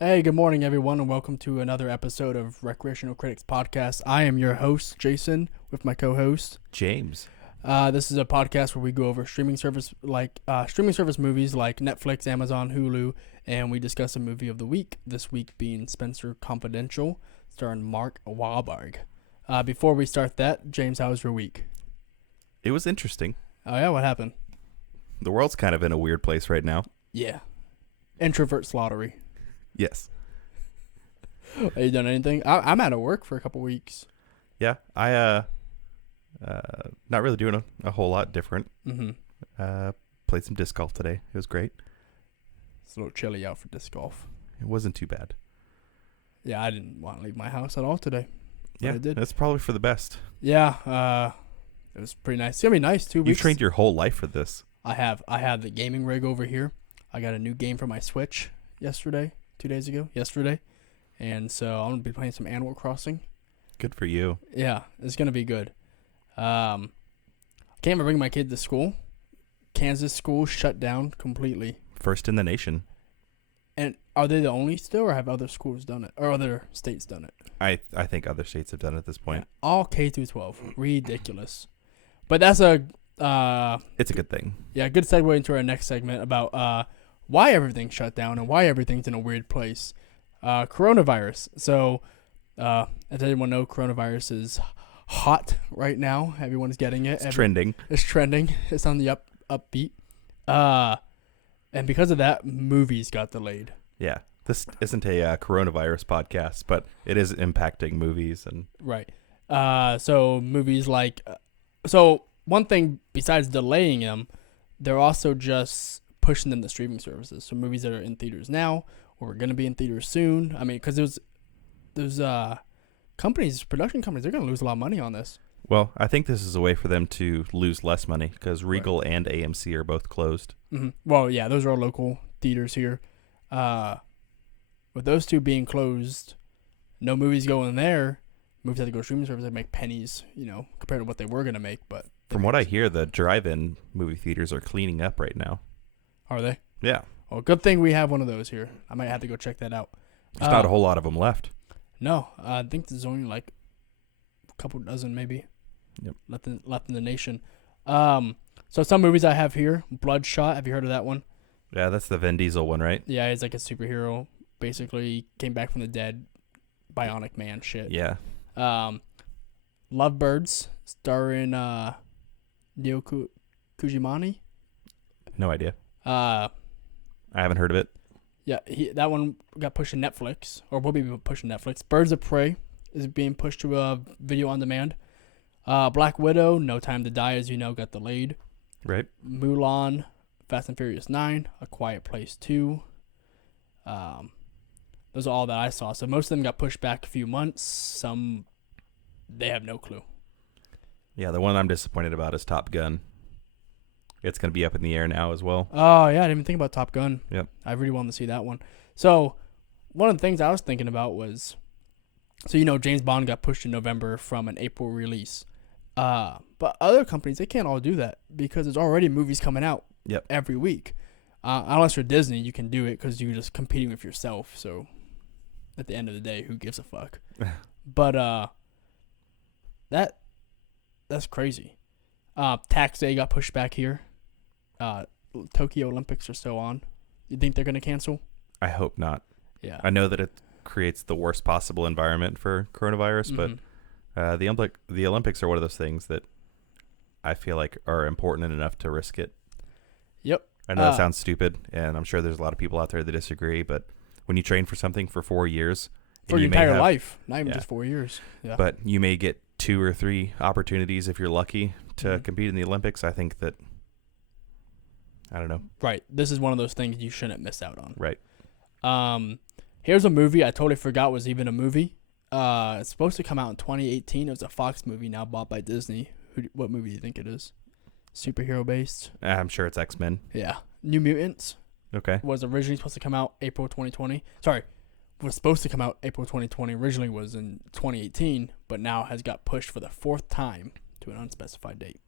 Hey, good morning, everyone, and welcome to another episode of Recreational Critics Podcast. I am your host, Jason, with my co-host James. This is a podcast where we go over streaming service movies like Netflix, Amazon, Hulu, and we discuss a movie of the week. This week being Spenser Confidential, starring Mark Wahlberg. Before we start that, James, how was your week? It was interesting. Oh yeah, what happened? The world's kind of in a weird place right now. Yeah, introvert slaughtery. Yes. Have you done anything? I'm out of work for a couple weeks. Yeah, I not really doing a whole lot different. Played some disc golf today. It was great. It's a little chilly out for disc golf. It wasn't too bad. Yeah, I didn't want to leave my house at all today. Yeah, I did. That's probably for the best. Yeah, it was pretty nice. It's gonna be nice 2 weeks. You've trained your whole life for this. I have the gaming rig over here. I got a new game for my Switch yesterday, 2 days ago. Yesterday, and so I'm gonna be playing some Animal Crossing. Good for you. Yeah, it's gonna be good. Can't even bring my kid to school. Kansas school shut down completely. First in the nation. And are they the only still, or have other schools done it, or other states done it? I think other states have done it at this point. Yeah, all K through 12. Ridiculous. But that's a It's a good thing. yeah, good segue into our next segment about why everything's shut down and why everything's in a weird place. Coronavirus. So, as everyone know, coronavirus is hot right now. Everyone's getting it. It's trending. It's trending. It's on the upbeat. And because of that, movies got delayed. Yeah. This isn't a coronavirus podcast, but it is impacting movies and Right. So movies like so one thing besides delaying them, they're also just pushing them to streaming services. So movies that are in theaters now or are going to be in theaters soon. I mean, because those production companies, they're going to lose a lot of money on this. well, I think this is a way for them to lose less money because Regal and AMC are both closed. Mm-hmm. Well, yeah, those are our local theaters here. With those two being closed, no movies going there. Movies have to go to streaming services. They make pennies, compared to what they were going to make. But From what I hear, the drive-in movie theaters are cleaning up right now. Are they? Yeah. Well, good thing we have one of those here. I might have to go check that out. There's not a whole lot of them left. No, I think there's only like a couple dozen maybe. Yep. Left in the nation. So some movies I have here. Bloodshot. Have you heard of that one? Yeah, that's the Vin Diesel one, right? Yeah, he's like a superhero. Basically, came back from the dead. Bionic Man shit. Yeah. Lovebirds, starring Neo Kujimani. No idea. Uh, I haven't heard of it. yeah, that one got pushed to Netflix, or will be pushed to Netflix. Birds of Prey is being pushed to a video on demand. Black Widow, No Time to Die, as you know, got delayed. Right. Mulan, Fast and Furious 9, A Quiet Place 2. Those are all that I saw. So most of them got pushed back a few months. Some, they have no clue. Yeah, the one I'm disappointed about is Top Gun. It's going to be up in the air now as well. Oh, yeah, I didn't even think about Top Gun. Yep. I really wanted to see that one. So one of the things I was thinking about was, so, James Bond got pushed in November from an April release. But other companies, they can't all do that because there's already movies coming out every week. Unless you're Disney, you can do it because you're just competing with yourself. So at the end of the day, who gives a fuck? But that's crazy. Tax Day got pushed back here. Tokyo Olympics are still on. You think they're going to cancel? I hope not. Yeah. I know that it creates the worst possible environment for coronavirus, but the Olympics are one of those things that I feel like are important enough to risk it. Yep. I know that sounds stupid, and I'm sure there's a lot of people out there that disagree, but when you train for something for 4 years... For your entire life, not even just 4 years. Yeah. But you may get 2 or 3 opportunities, if you're lucky, to compete in the Olympics. I think that... I don't know. Right. This is one of those things you shouldn't miss out on. Right. Here's a movie I totally forgot was even a movie. It's supposed to come out in 2018. It was a Fox movie now bought by Disney. What movie do you think it is? Superhero based? I'm sure it's X-Men. Yeah. New Mutants. Okay. Was originally supposed to come out April 2020. Sorry. Was supposed to come out April 2020. Originally was in 2018, but now has got pushed for the 4th time to an unspecified date.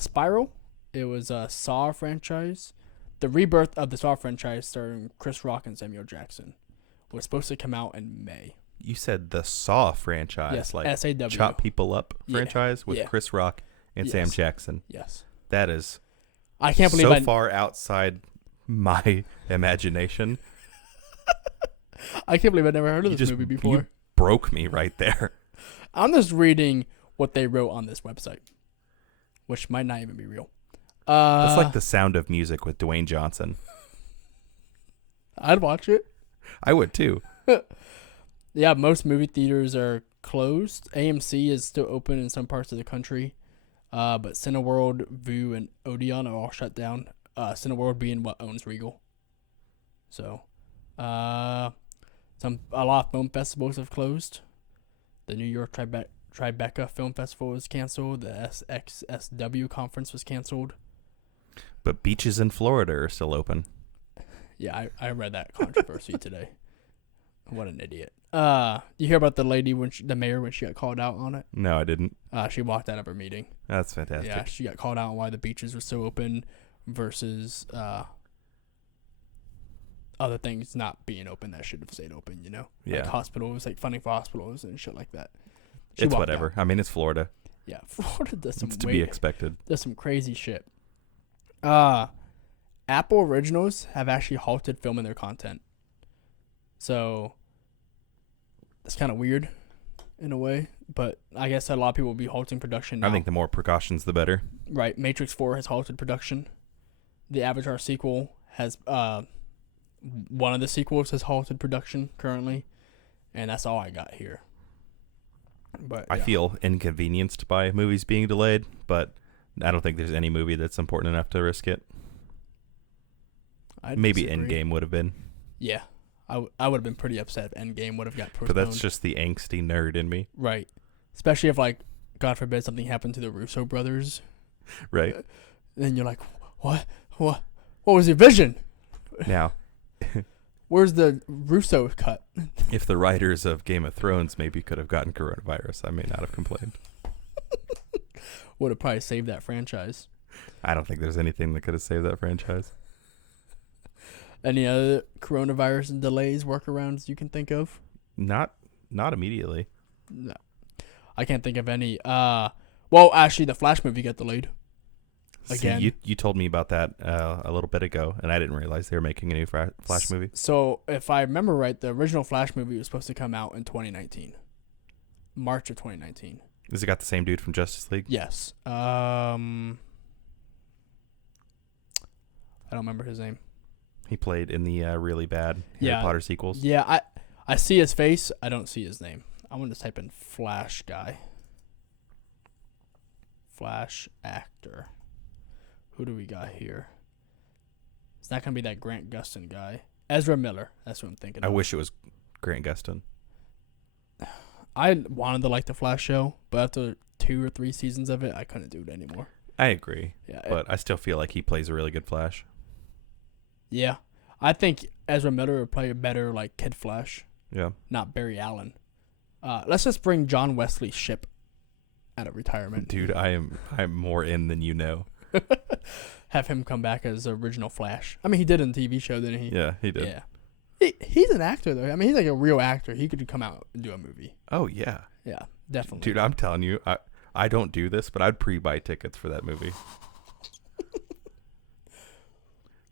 Spiral. It was a Saw franchise. The rebirth of the Saw franchise starring Chris Rock and Samuel Jackson. was supposed to come out in May. You said the Saw franchise, Yes, like SAW. Chop People Up Yeah, franchise with yeah. Chris Rock and Yes. Sam Jackson. Yes. That is I can't believe so far outside my imagination. I can't believe I never heard of this movie before. You broke me right there. I'm just reading what they wrote on this website, which might not even be real. That's like The Sound of Music with Dwayne Johnson. I'd watch it. I would too. Yeah, most movie theaters are closed. AMC is still open in some parts of the country, but Cineworld, Vue, and Odeon are all shut down. Cineworld being what owns Regal. So, a lot of film festivals have closed. The New York Tribeca Film Festival was canceled. The SXSW conference was canceled. But beaches in Florida are still open. Yeah, I read that controversy today. What an idiot. You hear about the lady the mayor when she got called out on it? No, I didn't. She walked out of her meeting. That's fantastic. Yeah, she got called out on why the beaches were so open versus other things not being open that should have stayed open, you know? Yeah. Like hospitals, like funding for hospitals and shit like that. It's whatever. I mean, it's Florida. Yeah, Florida does some It's to be expected. Does some crazy shit. Apple Originals have actually halted filming their content. So it's kind of weird in a way, but I guess a lot of people will be halting production now. I think the more precautions, the better. Right. Matrix 4 has halted production. The Avatar sequel has, one of the sequels has halted production currently, and that's all I got here. But I feel inconvenienced by movies being delayed, but I don't think there's any movie that's important enough to risk it. Maybe Endgame would have been. Yeah. I would have been pretty upset if Endgame would have got postponed. But that's just the angsty nerd in me. Right. Especially if, like, God forbid something happened to the Russo brothers. Right. Then you're like, what was your vision? Now, where's the Russo cut? If the writers of Game of Thrones maybe could have gotten coronavirus, I may not have complained. Would have probably saved that franchise. I don't think there's anything that could have saved that franchise. Any other coronavirus delays, workarounds you can think of? Not immediately. No. I can't think of any. Well, actually, the Flash movie got delayed. Again. See, you told me about that a little bit ago, and I didn't realize they were making a new Flash movie. So, if I remember right, the original Flash movie was supposed to come out in 2019. March of 2019. Has it got the same dude from Justice League? Yes. I don't remember his name. He played in the really bad Harry Potter sequels. Yeah, I see his face. I don't see his name. I'm going to type in Flash guy. Flash actor. Who do we got here? It's not going to be that Grant Gustin guy. Ezra Miller. That's what I'm thinking of. I wish it was Grant Gustin. I wanted to like the Flash show, but after 2 or 3 seasons of it, I couldn't do it anymore. I agree. Yeah, but I still feel like he plays a really good Flash. Yeah. I think Ezra Miller would play a better, like, Kid Flash. Yeah. Not Barry Allen. Let's just bring John Wesley Shipp out of retirement. Dude, I'm more in than you know. Have him come back as the original Flash. I mean, he did in the TV show, didn't he? Yeah, he did. Yeah. He's an actor, though. I mean, he's like a real actor. He could come out and do a movie. Oh, yeah. Yeah, definitely. Dude, I'm telling you, I don't do this, but I'd pre-buy tickets for that movie.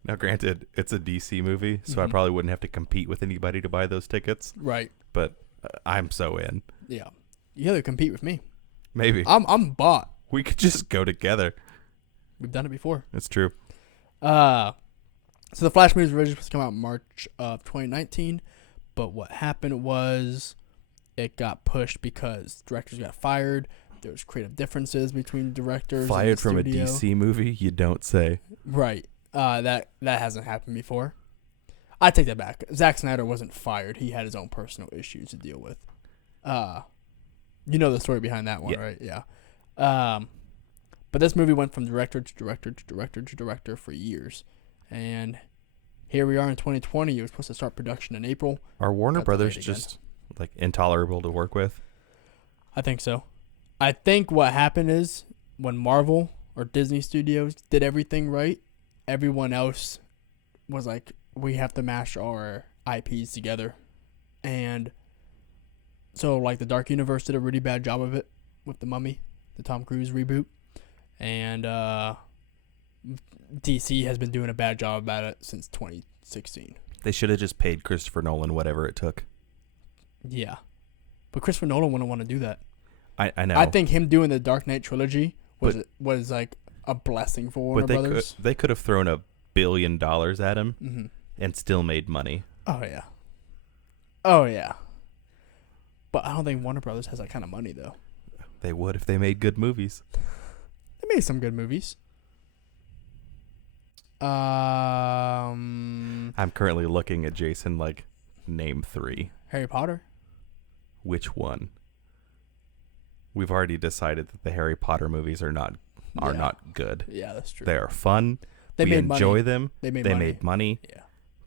Now, granted, it's a DC movie, so I probably wouldn't have to compete with anybody to buy those tickets. Right. But I'm so in. Yeah. You have to compete with me. Maybe. I'm bought. We could just go together. We've done it before. It's true. So the Flash movie was originally supposed to come out in March of 2019, but what happened was it got pushed because directors got fired. There was creative differences between directors. Fired from a DC movie? You don't say. Right. That hasn't happened before. I take that back. Zack Snyder wasn't fired. He had his own personal issues to deal with. You know the story behind that one, right? Yeah. But this movie went from director to director to director to director for years. And here we are in 2020. It was supposed to start production in April. Are Warner Brothers just like intolerable to work with? I think so. I think what happened is when Marvel or Disney Studios did everything right, everyone else was like, we have to mash our IPs together And so, like, the Dark Universe did a really bad job of it with The Mummy, the Tom Cruise reboot. And DC has been doing a bad job about it since 2016. They should have just paid Christopher Nolan whatever it took. Yeah. But Christopher Nolan wouldn't want to do that. I know. I think him doing the Dark Knight trilogy was like a blessing for Warner Brothers. They could have thrown $1 billion at him Mm-hmm. and still made money. Oh, yeah. Oh, yeah. But I don't think Warner Brothers has that kind of money, though. They would if they made good movies. They made some good movies. I'm currently looking at Jason like, name 3. Harry Potter. Which one? We've already decided that the Harry Potter movies are not good. Yeah, that's true. They are fun. They we made enjoy money. them. They made money. Yeah.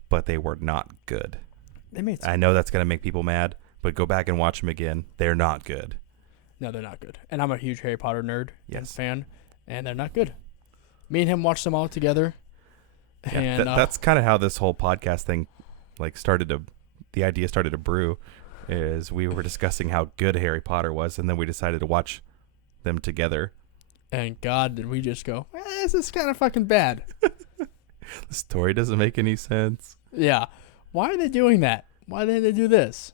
But they were not good. They made some. I know that's going to make people mad, but go back and watch them again. They're not good. No, they're not good. And I'm a huge Harry Potter nerd and Yes. fan, and they're not good. Me and him watched them all together. Yeah, And that's kind of how this whole podcast thing the idea started to brew, is we were discussing how good Harry Potter was, and then we decided to watch them together. And God, did we just go, this is kind of fucking bad. The story doesn't make any sense. Yeah. Why are they doing that? Why did they do this?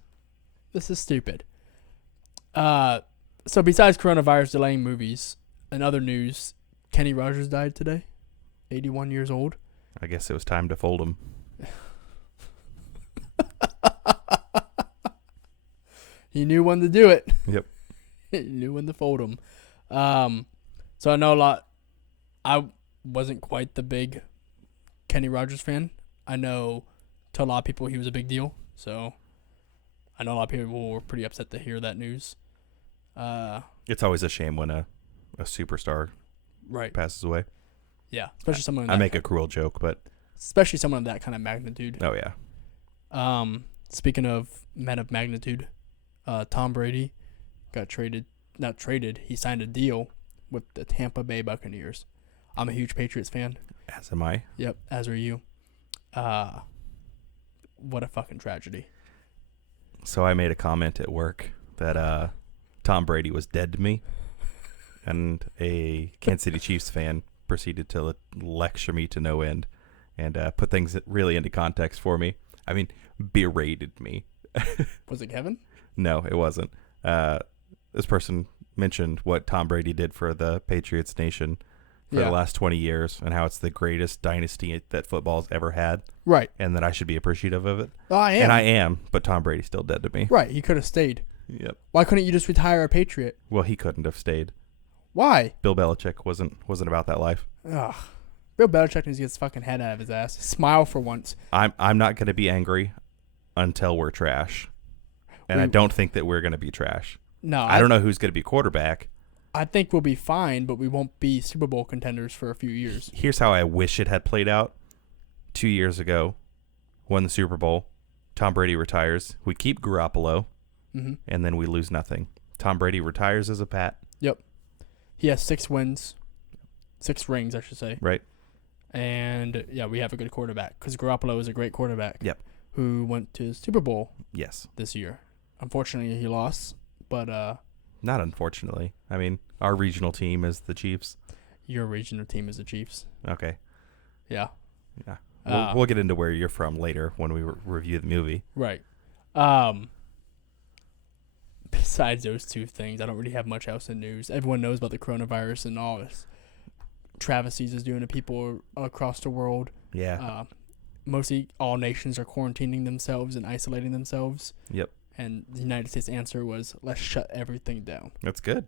This is stupid. So besides coronavirus delaying movies, in other news, Kenny Rogers died today, 81 years old. I guess it was time to fold them. He knew when to do it. Yep. He knew when to fold them. So I know I wasn't quite the big Kenny Rogers fan. I know to a lot of people he was a big deal. So I know a lot of people were pretty upset to hear that news. It's always a shame when a superstar Right. passes away. Yeah. Especially someone. I make a cruel joke, but especially someone of that kind of magnitude. oh yeah. Speaking of men of magnitude, Tom Brady got not traded. He signed a deal with the Tampa Bay Buccaneers. I'm a huge Patriots fan. As am I. Yep, as are you. What a fucking tragedy. So I made a comment at work that Tom Brady was dead to me, and a Kansas City Chiefs fan proceeded to lecture me to no end and put things really into context for me. I mean, berated me. Was it Kevin? No, it wasn't. This person mentioned what Tom Brady did for the Patriots nation for the last 20 years and how it's the greatest dynasty that football's ever had. Right. And that I should be appreciative of it. Oh, I am. And I am, but Tom Brady's still dead to me. Right. He could have stayed. Yep. Why couldn't you just retire a Patriot? Well, he couldn't have stayed. Why? Bill Belichick wasn't about that life. Ugh. Bill Belichick needs to get his fucking head out of his ass. Smile for once. I'm not going to be angry until we're trash. And I don't think that we're going to be trash. No. I don't know who's going to be quarterback. I think we'll be fine, but we won't be Super Bowl contenders for a few years. Here's how I wish it had played out. 2 years ago, won the Super Bowl. Tom Brady retires. We keep Garoppolo, and then we lose nothing. Tom Brady retires as a Pat. Yep. He has 6 wins. 6 rings, I should say. Right. And, yeah, we have a good quarterback because Garoppolo is a great quarterback. Yep. Who went to Super Bowl Yes. this year. Unfortunately, he lost, but not unfortunately. I mean, our regional team is the Chiefs. your regional team is the Chiefs. Okay. Yeah. Yeah. We'll get into where you're from later when we review the movie. Right. Besides those two things, I don't really have much else in news. Everyone knows about the coronavirus and all this travesties is doing to people across the world. Yeah. Mostly all nations are quarantining themselves and isolating themselves. Yep. And the United States answer was, let's shut everything down. That's good.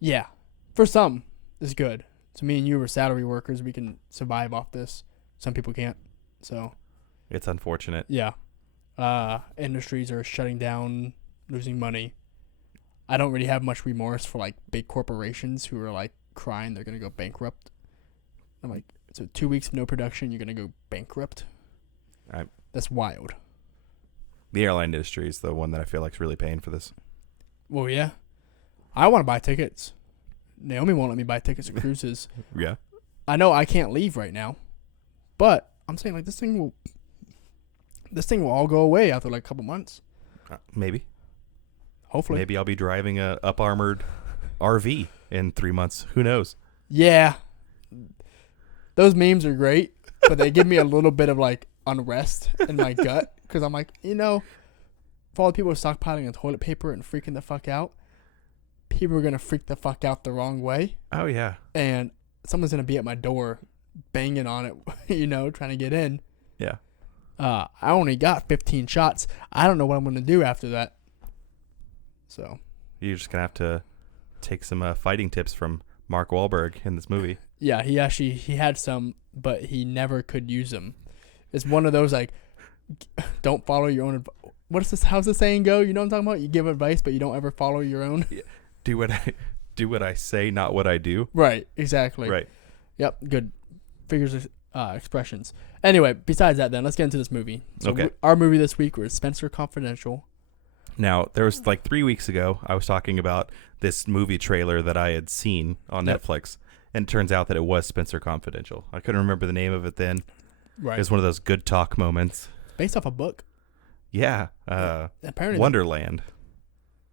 Yeah. For some, it's good. So me and you are salary workers. We can survive off this. Some people can't. So. It's unfortunate. Yeah. Industries are shutting down, losing money. I don't really have much remorse for, like, big corporations who are, like, crying they're going to go bankrupt. I'm like, so 2 weeks of no production, you're going to go bankrupt? That's wild. The airline industry is the one that I feel like is really paying for this. Well, yeah. I want to buy tickets. Naomi won't let me buy tickets to cruises. Yeah. I know I can't leave right now, but I'm saying, like, this thing will all go away after, like, a couple months. Maybe. Hopefully. Maybe I'll be driving a up armored RV in 3 months. Who knows? Yeah. Those memes are great, but they give me a little bit of like unrest in my gut because I'm like, for all the people stockpiling on toilet paper and freaking the fuck out, people are going to freak the fuck out the wrong way. Oh, yeah. And someone's going to be at my door banging on it, trying to get in. Yeah. I only got 15 shots. I don't know what I'm going to do after that. So. You're just going to have to take some fighting tips from Mark Wahlberg in this movie. Yeah, he had some, but he never could use them. It's one of those like, don't follow your own. How's the saying go? You know what I'm talking about? You give advice, but you don't ever follow your own. Yeah. Do what I say, not what I do. Right. Exactly. Right. Yep. Good figures of expressions. Anyway, besides that, then let's get into this movie. So Okay. Our movie this week was Spenser Confidential. Now, there was like 3 weeks ago, I was talking about this movie trailer that I had seen on Netflix, and it turns out that it was Spenser Confidential. I couldn't remember the name of it then. Right. It was one of those good talk moments. It's based off a book. Yeah. Apparently. Wonderland.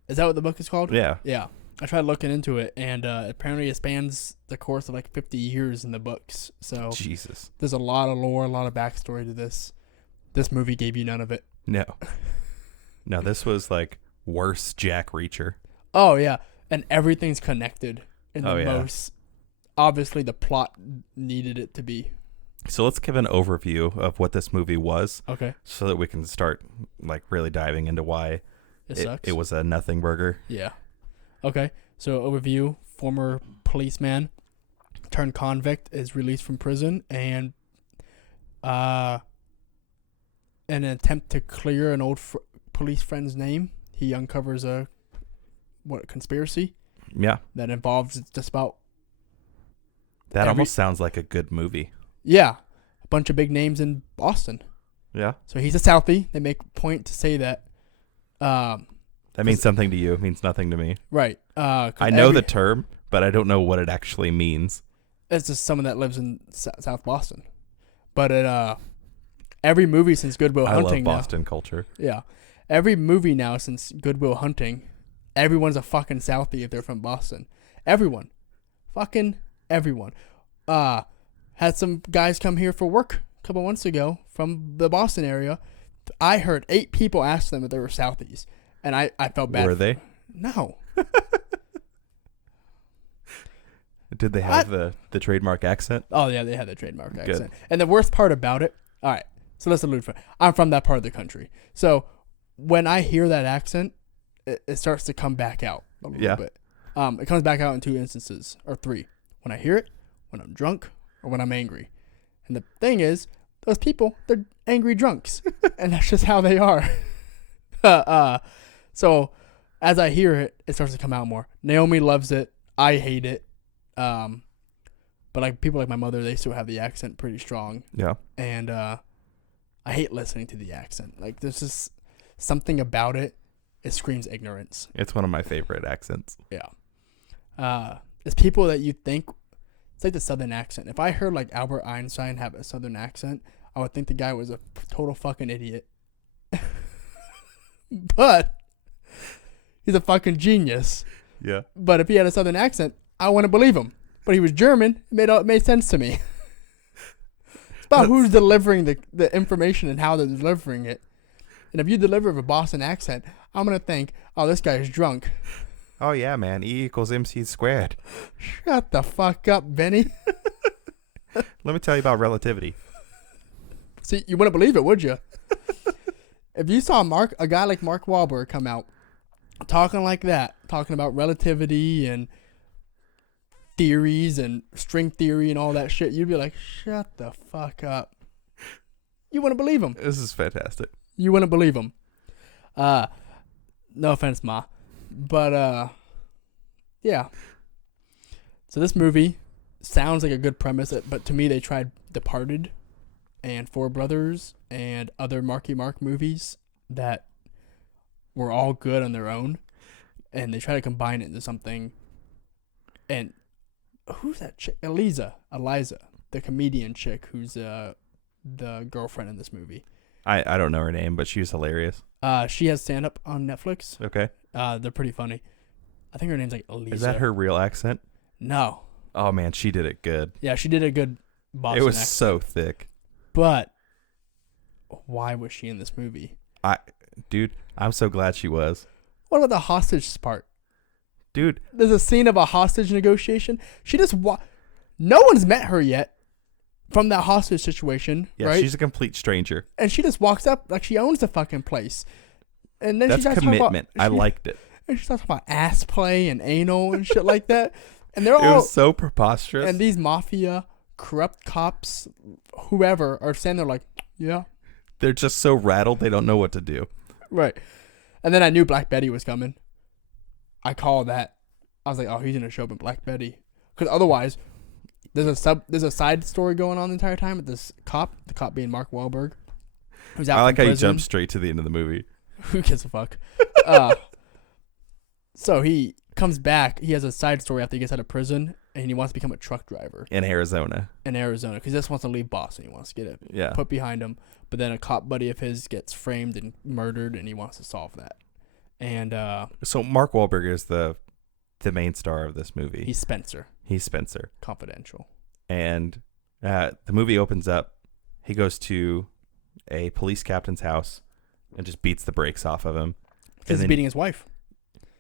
Is that what the book is called? Yeah. Yeah. I tried looking into it, and apparently it spans the course of like 50 years in the books. So Jesus. there's a lot of lore, a lot of backstory to this. This movie gave you none of it. No. No, this was like worse Jack Reacher. Oh, yeah. And everything's connected in the Oh, yeah. most. Obviously, the plot needed it to be. So let's give an overview of what this movie was, Okay. so that we can start like really diving into why It sucks. it was a nothing burger. Yeah. Okay. So, overview: former policeman turned convict is released from prison, and in an attempt to clear an old police friend's name, he uncovers a conspiracy Yeah. that involves just about That almost sounds like a good movie. a bunch of big names in Boston. Yeah. So he's a Southie. They make a point to say that. That means something to you. It means nothing to me. Right. I know the term, but I don't know what it actually means. It's just someone that lives in South Boston. But every movie since Good Will Hunting. I love Boston culture. Yeah. Every movie now since Good Will Hunting, everyone's a fucking Southie if they're from Boston. Everyone. Fucking everyone. Had some guys come here for work a couple months ago from the Boston area. I heard 8 people ask them if they were Southies. And I felt bad. Were they? No. Did they have the trademark accent? Oh, yeah, they had the trademark accent. And the worst part about it, all right, so let's allude for it. I'm from that part of the country. So when I hear that accent, it starts to come back out a little bit. It comes back out in 2 instances, or 3. When I hear it, when I'm drunk, or when I'm angry. And the thing is, those people, they're angry drunks. And that's just how they are. So as I hear it, it starts to come out more. Naomi loves it. I hate it. But like people like my mother, they still have the accent pretty strong. Yeah. And I hate listening to the accent. Like there's just something about it. It screams ignorance. It's one of my favorite accents. Yeah. It's people that you think, it's like the Southern accent. If I heard like Albert Einstein have a Southern accent, I would think the guy was a total fucking idiot. But he's a fucking genius. Yeah. But if he had a Southern accent, I wouldn't believe him. But he was German. It made sense to me. It's about who's delivering the information and how they're delivering it. And if you deliver with a Boston accent, I'm going to think, oh, this guy's drunk. Oh, yeah, man. E equals MC squared. Shut the fuck up, Benny. Let me tell you about relativity. See, you wouldn't believe it, would you? If you saw a guy like Mark Wahlberg come out talking like that, talking about relativity and theories and string theory and all that shit, you'd be like, shut the fuck up. You wouldn't believe him. This is fantastic. You wouldn't believe him. No offense, Ma. But, yeah. So this movie sounds like a good premise, but to me they tried Departed and Four Brothers and other Marky Mark movies that were all good on their own, and they try to combine it into something. And who's that chick? Eliza, the comedian chick who's the girlfriend in this movie. I don't know her name, but she was hilarious. She has stand up on Netflix. Okay. They're pretty funny. I think her name's like Elisa. Is that her real accent? No. Oh man, she did it good. Yeah, she did a good Boston It was accent. so thick. But why was she in this movie? Dude, I'm so glad she was. What about the hostage part? Dude, There's a scene of a hostage negotiation. She just no one's met her yet from that hostage situation, yeah, right? she's a complete stranger. And she just walks up like she owns the fucking place. And then That's she starts commitment. I liked it. And she starts talking about ass play and anal and shit like that. And they're It all was so preposterous. and these mafia corrupt cops, whoever, are standing there like, yeah, they're just so rattled they don't know what to do. right. And then I knew Black Betty was coming. I called that. I was like, oh, he's gonna show up in Black Betty, because otherwise, there's a side story going on the entire time with this cop. The cop being Mark Wahlberg, who's out. I like from how you prison. jumped straight to the end of the movie. Who gives a fuck? So he comes back. He has a side story after he gets out of prison, and he wants to become a truck driver In Arizona. because he just wants to leave Boston. He wants to get it Yeah. put behind him. But then a cop buddy of his gets framed and murdered, and he wants to solve that. And So Mark Wahlberg is the main star of this movie. he's Spenser. He's Spenser. Confidential. And the movie opens up. He goes to a police captain's house and just beats the brakes off of him. Because he's beating his wife.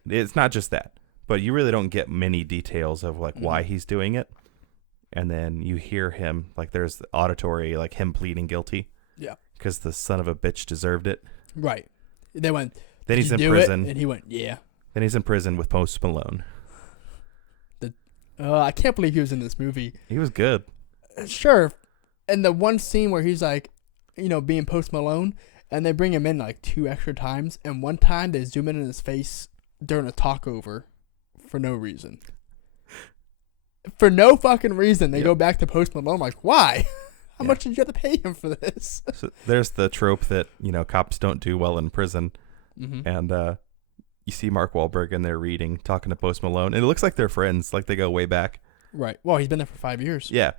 It's not just that, but you really don't get many details of like why he's doing it. And then you hear him, like there's the auditory, like him pleading guilty. Yeah. Because the son of a bitch deserved it. Right. They went. Then he's in "Do it?" prison. And he went, yeah. Then he's in prison with Post Malone. I can't believe he was in this movie. He was good. Sure. And the one scene where he's like, being Post Malone, and they bring him in like 2 extra times, and one time they zoom in on his face during a talkover for no reason. For no fucking reason, they go back to Post Malone. Like, why? How much did you have to pay him for this? So there's the trope that, cops don't do well in prison. Mm-hmm. And you see Mark Wahlberg in there reading, talking to Post Malone. And it looks like they're friends, like they go way back. Right. Well, he's been there for 5 years. Yeah.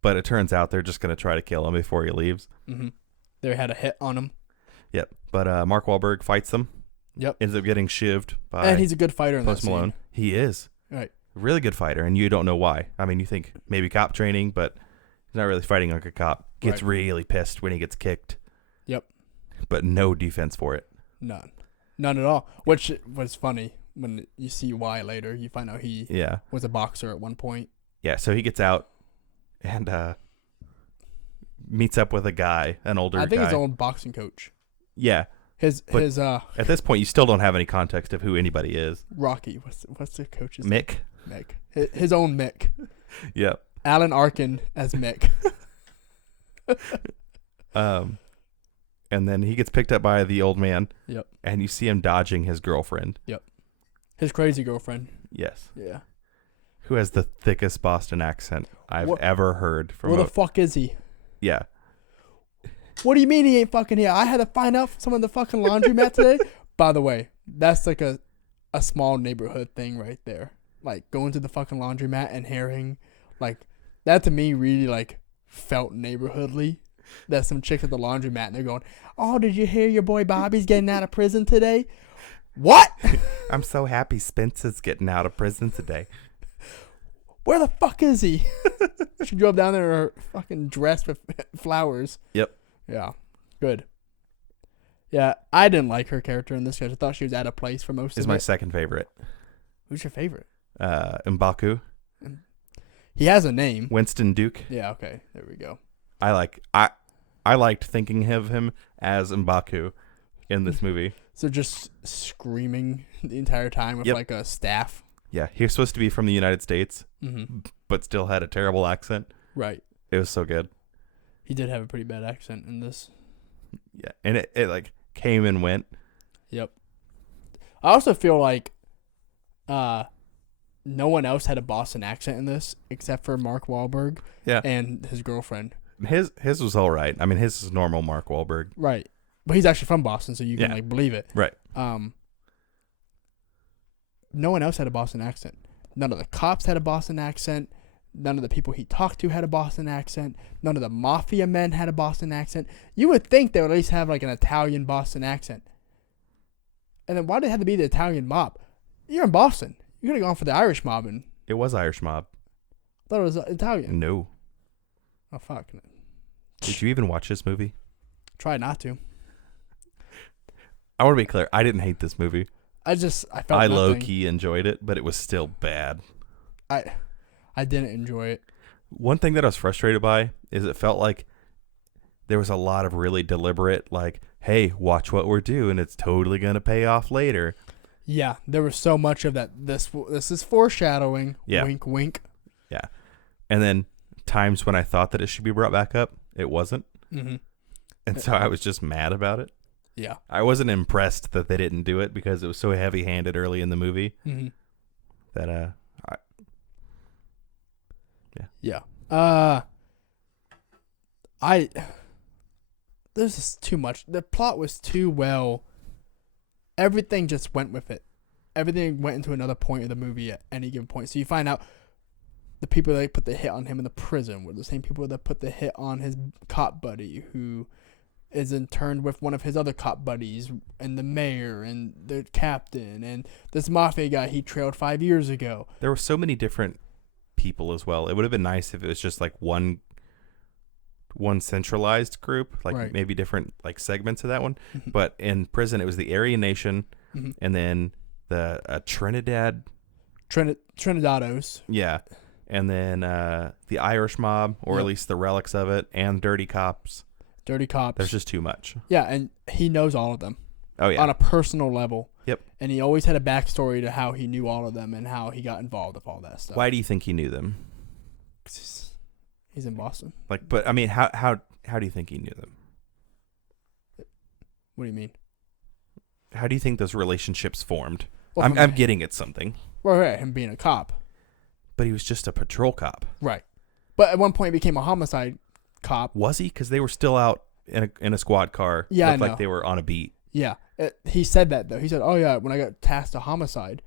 But it turns out they're just going to try to kill him before he leaves. Mm-hmm. They had a hit on him. Yep. But Mark Wahlberg fights them. Yep. Ends up getting shivved by And he's a good fighter in Post that Malone. scene. He is. Right. Really good fighter. And you don't know why. I mean, you think maybe cop training, but he's not really fighting like a cop. Gets really pissed when he gets kicked. Yep. But no defense for it. None at all. Which was funny when you see why later. You find out he was a boxer at one point. Yeah, so he gets out and meets up with a guy, an older guy. I think his old boxing coach. Yeah. His at this point, you still don't have any context of who anybody is. Rocky. What's the coach's Mick. name? Mick. His own Mick. Yep. Alan Arkin as Mick. And then he gets picked up by the old man. Yep. And you see him dodging his girlfriend. Yep. His crazy girlfriend. Yes. Yeah. Who has the thickest Boston accent I've ever heard from. Where the fuck is he? Yeah. What do you mean he ain't fucking here? I had to find out from someone at the fucking laundromat today. By the way, that's like a small neighborhood thing right there. Like going to the fucking laundromat and hearing, like, that to me really like felt neighborhoodly. That some chicks at the laundromat and they're going, "Oh, did you hear your boy Bobby's getting out of prison today?" What? I'm so happy Spencer's getting out of prison today. Where the fuck is he? She drove down there in her fucking dress with flowers. Yep. Yeah. Good. Yeah, I didn't like her character in this because I thought she was out of place for most of it. Is my second favorite. Who's your favorite? M'Baku. He has a name. Winston Duke. Yeah, okay. There we go. I liked thinking of him as M'Baku in this movie. So just screaming the entire time with like a staff. Yeah, he was supposed to be from the United States, Mm-hmm. but still had a terrible accent. Right. It was so good. He did have a pretty bad accent in this. Yeah, and it like came and went. Yep. I also feel like no one else had a Boston accent in this except for Mark Wahlberg and his girlfriend. His was all right. I mean, his is normal Mark Wahlberg. Right. But he's actually from Boston, so you can like believe it. Right. No one else had a Boston accent. None of the cops had a Boston accent. None of the people he talked to had a Boston accent. None of the mafia men had a Boston accent. You would think they would at least have like an Italian Boston accent. And then why did it have to be the Italian mob? You're in Boston. You could have gone for the Irish mob. And It was Irish mob. I thought it was Italian. No. Oh, fuck. Did you even watch this movie? Try not to. I want to be clear. I didn't hate this movie. I felt I nothing. low-key enjoyed it, but it was still bad. I didn't enjoy it. One thing that I was frustrated by is it felt like there was a lot of really deliberate, like, hey, watch what we're doing. It's totally going to pay off later. Yeah, there was so much of that. This is foreshadowing. Yeah. Wink, wink. Yeah. And then times when I thought that it should be brought back up, it wasn't. Mm-hmm. And so I was just mad about it. Yeah. I wasn't impressed that they didn't do it because it was so heavy-handed early in the movie that Yeah. There's just too much. The plot was too well. Everything just went with it. Everything went into another point of the movie at any given point. So you find out the people that put the hit on him in the prison were the same people that put the hit on his cop buddy, who is interned with one of his other cop buddies, and the mayor and the captain and this mafia guy he trailed 5 years ago. there were so many different people as well. It would have been nice if it was just like one centralized group, like Right. maybe different like segments of that one. Mhm. But in prison, it was the Aryan Nation, Mhm. and then the Trinidad, Trinidados. yeah, and then the Irish mob, or Yep. at least the relics of it, and dirty cops. Dirty cops. There's just too much. Yeah, and he knows all of them. Oh yeah, On a personal level. Yep. And he always had a backstory to how he knew all of them and how he got involved with all that stuff. why do you think he knew them? He's in Boston. Like, but I mean, how do you think he knew them? What do you mean? How do you think those relationships formed? Well, I'm getting at something. Right, him being a cop. But he was just a patrol cop. Right. But at one point he became a homicide cop. Was he? Because they were still out in a squad car. Yeah, Looked I like know. they were on a beat. Yeah. He said that, though. He said, oh, yeah, when I got tasked a homicide.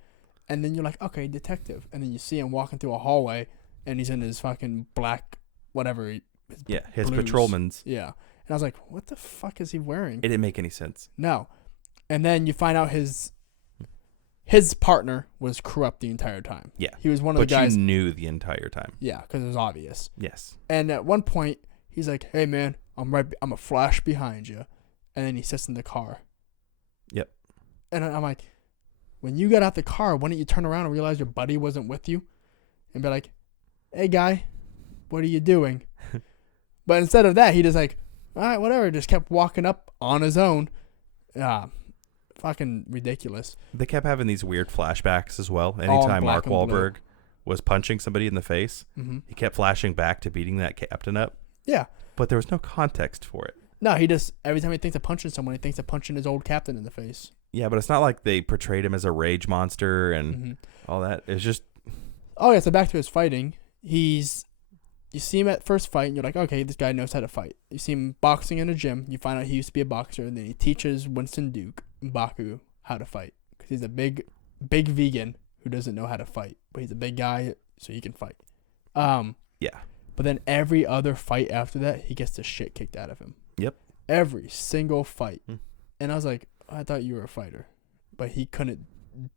And then you're like, okay, detective. And then you see him walking through a hallway, and he's in his fucking black whatever. His blues. patrolman's. Yeah. And I was like, what the fuck is he wearing? It didn't make any sense. No. And then you find out his partner was corrupt the entire time. Yeah. He was one of But the guys. you knew the entire time. Yeah, because it was obvious. Yes. And at one point, he's like, hey, man, I'm a flash behind you. And then he sits in the car. Yep. And I'm like, when you got out the car, why didn't you turn around and realize your buddy wasn't with you? And be like, hey, guy, what are you doing? But instead of that, he just like, all right, whatever. Just kept walking up on his own. Fucking ridiculous. They kept having these weird flashbacks as well. All in Anytime Mark black and blue. Wahlberg was punching somebody in the face, Mm-hmm. he kept flashing back to beating that captain up. Yeah. But there was no context for it. No, he just, every time he thinks of punching someone, he thinks of punching his old captain in the face. Yeah, but it's not like they portrayed him as a rage monster and Mm-hmm. all that. It's just, Oh, yeah, so back to his fighting. You see him at first fight, and you're like, okay, this guy knows how to fight. You see him boxing in a gym. You find out he used to be a boxer, and then he teaches Winston Duke, M'Baku, how to fight. Because he's a big vegan who doesn't know how to fight. But he's a big guy, so he can fight. yeah. But then every other fight after that, he gets the shit kicked out of him. Yep. Every single fight. Hmm. And I was like, I thought you were a fighter. But he couldn't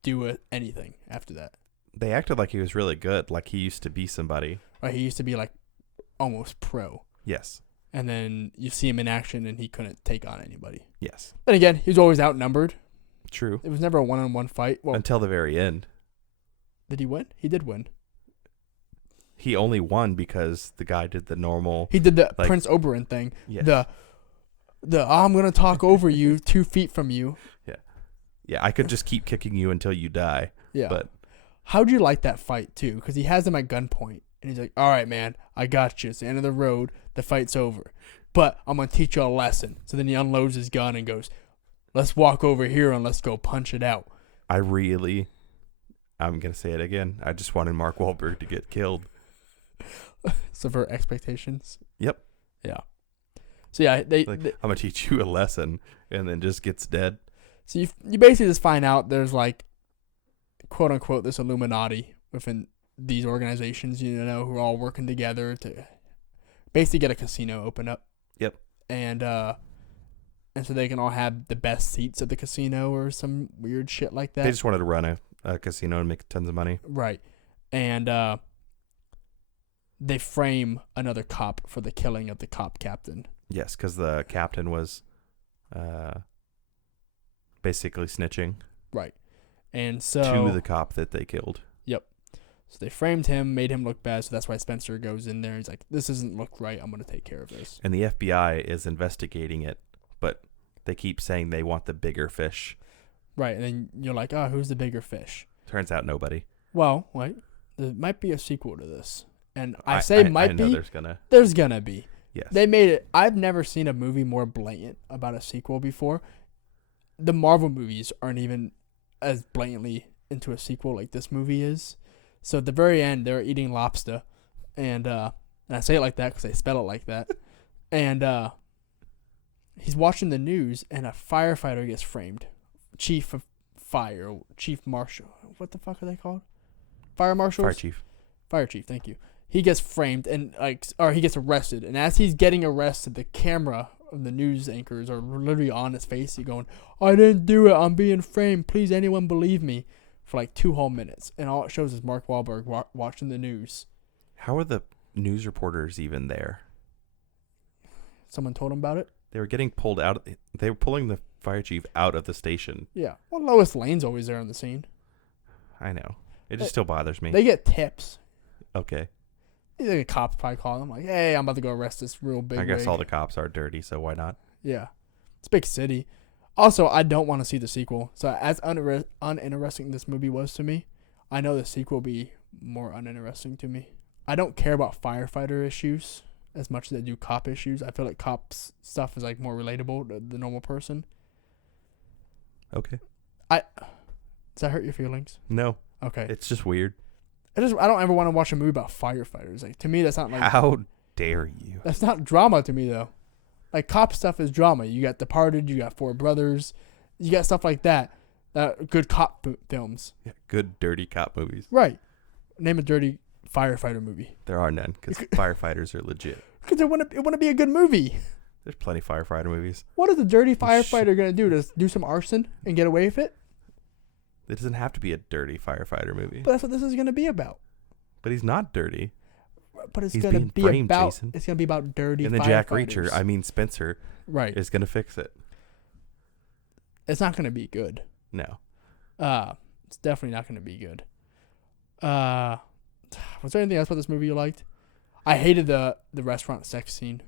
do anything after that. They acted like he was really good, like he used to be somebody. Right? He used to be like almost pro. Yes. And then you see him in action, and he couldn't take on anybody. Yes. Then again, he was always outnumbered. True. It was never a one-on-one fight. Well, Until the very end. did he win? He did win. He only won because the guy did the normal. He did the Like- Prince Oberyn thing. Yeah. The I'm gonna talk over you 2 feet from you. Yeah, I could just keep kicking you until you die. Yeah. But How'd you like that fight too? Because he has him at gunpoint, and he's like, "All right, man, I got you. It's the end of the road. The fight's over, but I'm gonna teach you a lesson." So then he unloads his gun and goes, "Let's walk over here and let's go punch it out." I'm going to say it again. I just wanted Mark Wahlberg to get killed. Subvert expectations. Yep. Yeah. So yeah, Like, I'm going to teach you a lesson, and then just gets dead. So you basically just find out there's like, quote unquote, this Illuminati within these organizations, who are all working together to basically get a casino open up. Yep. And so they can all have the best seats at the casino or some weird shit like that. They just wanted to run a casino and make tons of money. Right. And they frame another cop for the killing of the cop captain. Yes, because the captain was basically snitching. Right. And so to the cop that they killed. Yep. So they framed him, made him look bad, so that's why Spenser goes in there. He's like, this doesn't look right. I'm going to take care of this. And the FBI is investigating it, but they keep saying they want the bigger fish. Right. And then you're like, oh, who's the bigger fish? Turns out nobody. Well, wait. There might be a sequel to this. And I know there's gonna be. Yes. They made it. I've never seen a movie more blatant about a sequel before. The Marvel movies aren't even as blatantly into a sequel like this movie is. So at the very end, they're eating lobster, and I say it like that because they spell it like that. And he's watching the news, and a firefighter gets framed. Chief of fire, chief marshal. What the fuck are they called? Fire marshals. Fire chief. Thank you. He gets framed or he gets arrested. And as he's getting arrested, the camera of the news anchors are literally on his face. He's going, I didn't do it. I'm being framed. Please, anyone believe me? For like 2 whole minutes. And all it shows is Mark Wahlberg watching the news. How are the news reporters even there? Someone told him about it? They were getting pulled out. They were pulling the fire chief out of the station. Yeah. Well, Lois Lane's always there on the scene. I know. It just still bothers me. They get tips. Okay. The cops probably call them like, hey, I'm about to go arrest this real big I guess rig. all the cops are dirty, so why not? Yeah. It's a big city. Also, I don't want to see the sequel. So as uninteresting this movie was to me, I know the sequel will be more uninteresting to me. I don't care about firefighter issues as much as I do cop issues. I feel like cops stuff is like more relatable to the normal person. Okay. Does that hurt your feelings? No. Okay. It's just weird. I don't ever want to watch a movie about firefighters. Like, to me, that's not like... How dare you? That's not drama to me, though. Like, cop stuff is drama. You got Departed, you got Four Brothers, you got stuff like that. Good cop films. Yeah, good dirty cop movies. Right. Name a dirty firefighter movie. There are none, because firefighters are legit. Because it wouldn't be a good movie. There's plenty of firefighter movies. What is a dirty firefighter going to do? Just do some arson and get away with it? It doesn't have to be a dirty firefighter movie. But that's what this is going to be about. But he's not dirty. But it's He's going to being be framed, about... Jason. It's going to be about dirty And then firefighters. Jack Reacher, Spenser, right, is going to fix it. It's not going to be good. No. It's definitely not going to be good. Was there anything else about this movie you liked? I hated the restaurant sex scene.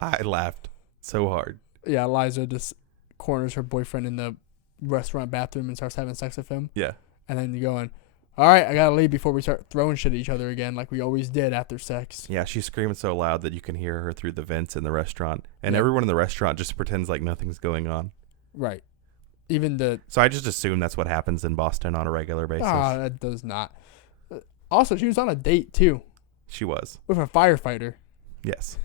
I laughed so hard. Yeah, Liza just corners her boyfriend in the restaurant bathroom and starts having sex with him. Yeah. And then you're going, all right, I got to leave before we start throwing shit at each other again like we always did after sex. Yeah, she's screaming so loud that you can hear her through the vents in the restaurant. And Yeah. everyone in the restaurant just pretends like nothing's going on. Right. So I just assume that's what happens in Boston on a regular basis. that does not. Also, she was on a date, too, She was. with a firefighter. Yes.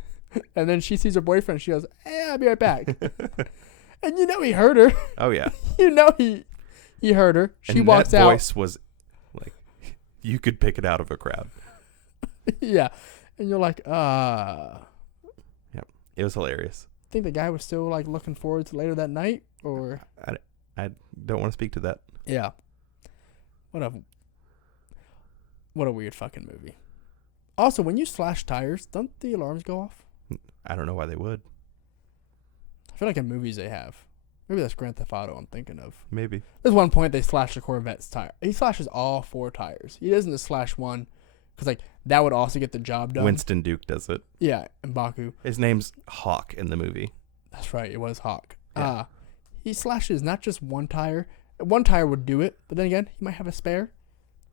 And then she sees her boyfriend. She goes, hey, I'll be right back. And he heard her. Oh, yeah. He heard her. She and walks that out. voice was like, you could pick it out of a crowd. Yeah. And you're like, Yep. It was hilarious. think the guy was still like looking forward to later that night, or I don't want to speak to that. yeah. What a weird fucking movie. Also, when you slash tires, don't the alarms go off? I don't know why they would. I feel like in movies they have. Maybe that's Grand Theft Auto I'm thinking of. Maybe. There's one point they slash the Corvette's tire. He slashes all 4 tires. He doesn't just slash one, because like that would also get the job done. Winston Duke does it. Yeah, and Baku. His name's Hawk in the movie. That's right. It was Hawk. Yeah. He slashes not just one tire. One tire would do it, but then again, he might have a spare.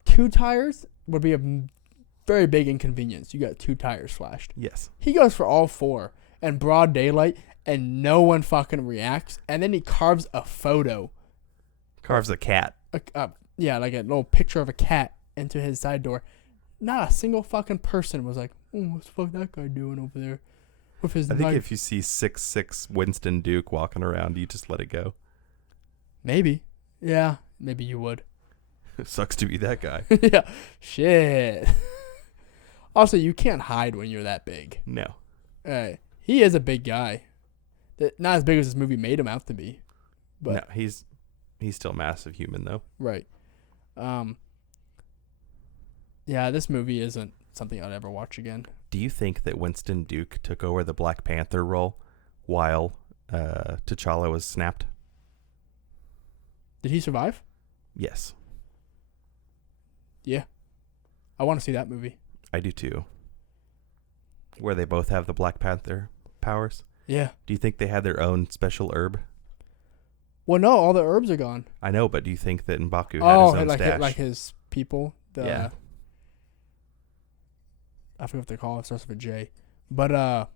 2 tires would be a very big inconvenience. You got 2 tires slashed. Yes. He goes for all 4 in broad daylight, and no one fucking reacts. And then he carves a photo. Carves a cat. Yeah, like a little picture of a cat into his side door. Not a single fucking person was like, oh, what's the fuck that guy doing over there with his I think knife? if you see 6'6" Winston Duke walking around, you just let it go. Maybe. Yeah, maybe you would. Sucks to be that guy. Yeah. Shit. Also, you can't hide when you're that big. No. He is a big guy. Not as big as this movie made him out to be. But No, he's still a massive human though. right. Yeah, this movie isn't something I'd ever watch again. Do you think that Winston Duke took over the Black Panther role while T'Challa was snapped? Did he survive? Yes. Yeah. I want to see that movie. I do too. Where they both have the Black Panther powers. Yeah. Do you think they had their own special herb? Well, no, all the herbs are gone. I know, but do you think that M'Baku had his own stash? like his people. Yeah. I forget what they call it. It starts with a J. But I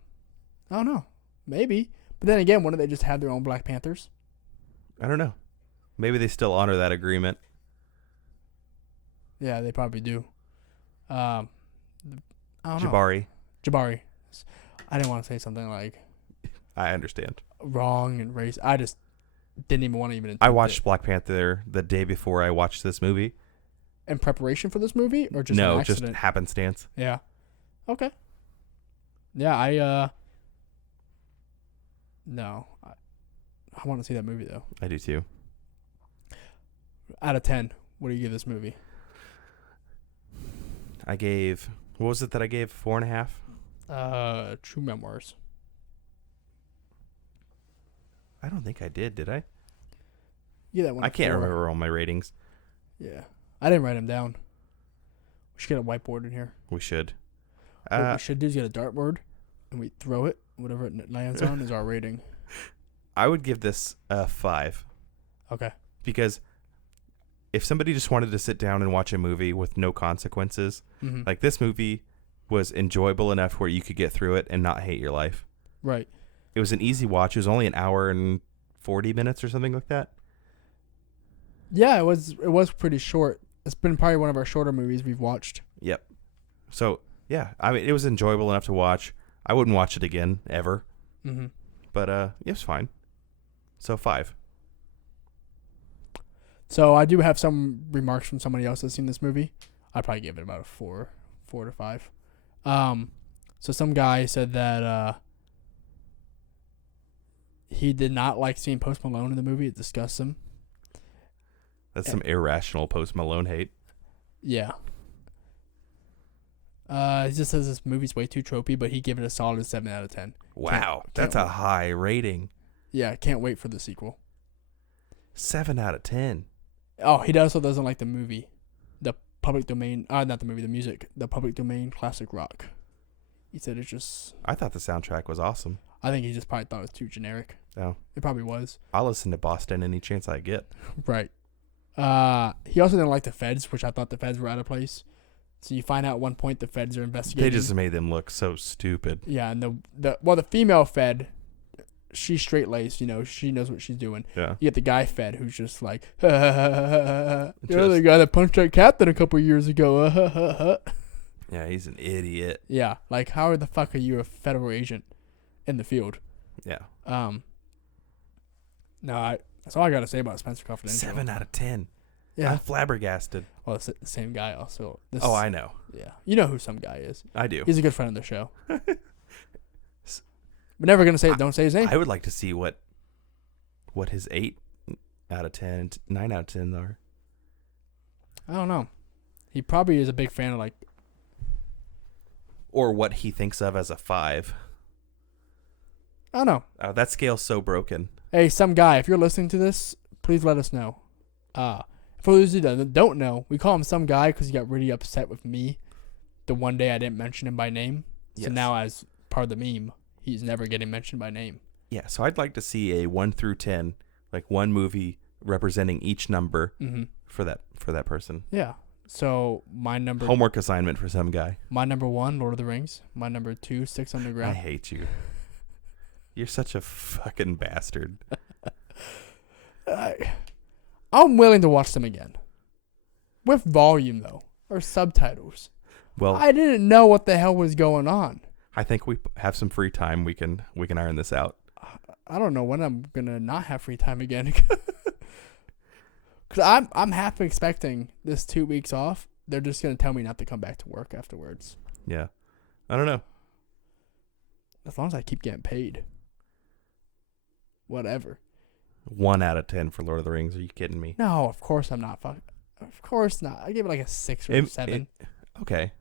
don't know. Maybe. But then again, wouldn't they just have their own Black Panthers? I don't know. Maybe they still honor that agreement. Yeah, they probably do. I don't know. Jabari. I didn't want to say something like I understand. wrong and race. I just didn't even want to even. I watched Black Panther the day before I watched this movie. In preparation for this movie, or just no, an accident? just happenstance. Yeah. Okay. Yeah, no, I want to see that movie though. I do too. Out of 10, what do you give this movie? I gave. What was it that I gave? 4.5. True Memoirs. I don't think I did I? Yeah, that one. I can't remember all my ratings. Yeah, I didn't write them down. We should get a whiteboard in here. We should. What we should do is get a dartboard, and we throw it. Whatever it lands on is our rating. I would give this a 5. Okay. Because if somebody just wanted to sit down and watch a movie with no consequences, like this movie was enjoyable enough where you could get through it and not hate your life. Right. It was an easy watch. It was only an hour and 40 minutes or something like that. Yeah, it was pretty short. It's been probably one of our shorter movies we've watched. Yep. So, yeah, I mean, it was enjoyable enough to watch. I wouldn't watch it again, ever. Mm-hmm. But, it was fine. So, 5. So, I do have some remarks from somebody else that's seen this movie. I'd probably give it about a 4 to 5. So, some guy said that he did not like seeing Post Malone in the movie. It disgusts him. That's some irrational Post Malone hate. Yeah. He just says this movie's way too tropey, but he gave it a solid 7 out of 10. Wow, that's a high rating. Yeah, can't wait for the sequel. 7 out of 10. Oh, he also doesn't like the movie. The public domain, not the movie, the music. The public domain classic rock. He said it's just... I thought the soundtrack was awesome. I think he just probably thought it was too generic. Oh. It probably was. I'll listen to Boston any chance I get. Right. He also didn't like the feds, which I thought the feds were out of place. So you find out at one point the feds are investigating. They just made them look so stupid. Yeah, and the female fed, she's straight-laced, she knows what she's doing. Yeah. You get the guy fed who's just like, you're the guy that punched that captain a couple years ago. Yeah, he's an idiot. Yeah, like how the fuck are you a federal agent in the field? Yeah. No, that's all I got to say about Spenser Confidential. 7 out of 10. Yeah. I'm flabbergasted. Well, it's the same guy also. I know. Yeah. You know who some guy is. I do. He's a good friend of the show. We're never going to say it. Don't say his name. I would like to see what his 8 out of 10, 9 out of 10 are. I don't know. He probably is a big fan of Or what he thinks of as a 5. I don't know. That scale's so broken. Hey, some guy, if you're listening to this, please let us know. For those of you that don't know, we call him some guy because he got really upset with me the one day I didn't mention him by name. So Yes. now, as part of the meme, he's never getting mentioned by name. Yeah, so I'd like to see a 1 through 10, like one movie representing each number for that person. Yeah. So my number Homework assignment for some guy. My number 1, Lord of the Rings. My number 2, Six Underground. I hate you. You're such a fucking bastard. I'm willing to watch them again. With volume, though. Or subtitles. Well, I didn't know what the hell was going on. I think we have some free time. We can iron this out. I don't know when I'm going to not have free time again. Because I'm half expecting this 2 weeks off. They're just going to tell me not to come back to work afterwards. Yeah. I don't know. As long as I keep getting paid. Whatever. 1 out of 10 for Lord of the Rings. Are you kidding me? No, of course I'm not. Of course not. I give it like a 6 or 7. Okay.